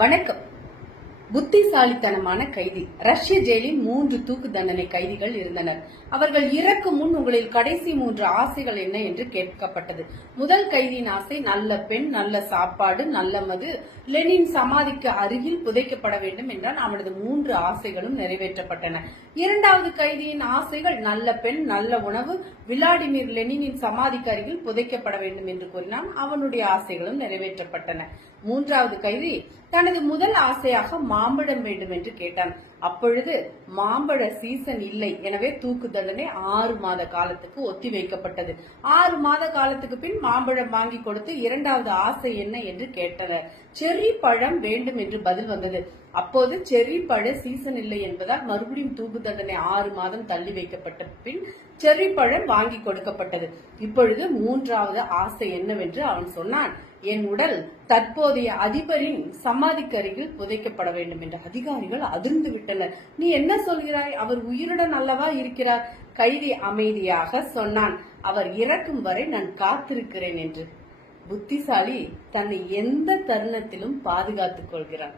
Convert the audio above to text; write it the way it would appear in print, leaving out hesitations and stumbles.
வணக்கம். புத்திசாலித்தனமான கைதி. ரஷ்ய ஜெயிலில் 3 தூக்கு தண்டனை கைதிகள் இருந்தனர். அவர்கள் இறக்கும் முன் உங்களில் கடைசி 3 ஆசைகள் என்ன என்று கேட்கப்பட்டது. முதல் கைதியின் ஆசை நல்ல பெண், நல்ல சாப்பாடு, நல்ல மது, லெனின் சமாதிக்கு அருகில் புதைக்கப்பட வேண்டும் என்றால் அவனது 3 ஆசைகளும் நிறைவேற்றப்பட்டன. இரண்டாவது கைதியின் ஆசைகள் நல்ல பெண், நல்ல உணவு, விளாடிமிர் லெனினின் சமாதிக்கு அருகில் புதைக்கப்பட வேண்டும் என்று கூறினான். அவனுடைய ஆசைகளும் நிறைவேற்றப்பட்டன. மூன்றாவது கைதி தனது முதல் ஆசையாக மாம்பழம் வேண்டும் என்று கேட்டான். அப்பொழுது மாம்பழ சீசன் இல்லை, எனவே தூக்கு தண்டனை 6 மாத காலத்துக்கு ஒத்தி வைக்கப்பட்டது. 6 மாத காலத்துக்கு பின் மாம்பழம் வாங்கி கொடுத்து இரண்டாவது ஆசை என்ன என்று கேட்டனர். செர்ரி பழம் வேண்டும் என்று பதில் வந்தது. அப்போது செர்ரி பழ சீசன் இல்லை என்பதால் மறுபடியும் தூக்கு தண்டனை 6 மாதம் தள்ளி வைக்கப்பட்ட பின் செர்ரி பழம் வாங்கி கொடுக்கப்பட்டது. இப்பொழுது மூன்றாவது ஆசை என்னவென்று அவன் சொன்னான். என் உடல் தற்போதைய அதிபரின் சமாதிக்கு அருகில் புதைக்கப்பட வேண்டும் என்ற. அதிகாரிகள் அதிர்ந்து விட்டனர். நீ என்ன சொல்கிறாய்? அவர் உயிருடன் அல்லவா இருக்கிறார்? கைதி அமைதியாக சொன்னான். அவர் இறக்கும் வரை நான் காத்திருக்கிறேன் என்று. புத்திசாலி தன்னை எந்த தருணத்திலும் பாதுகாத்துக் கொள்கிறான்.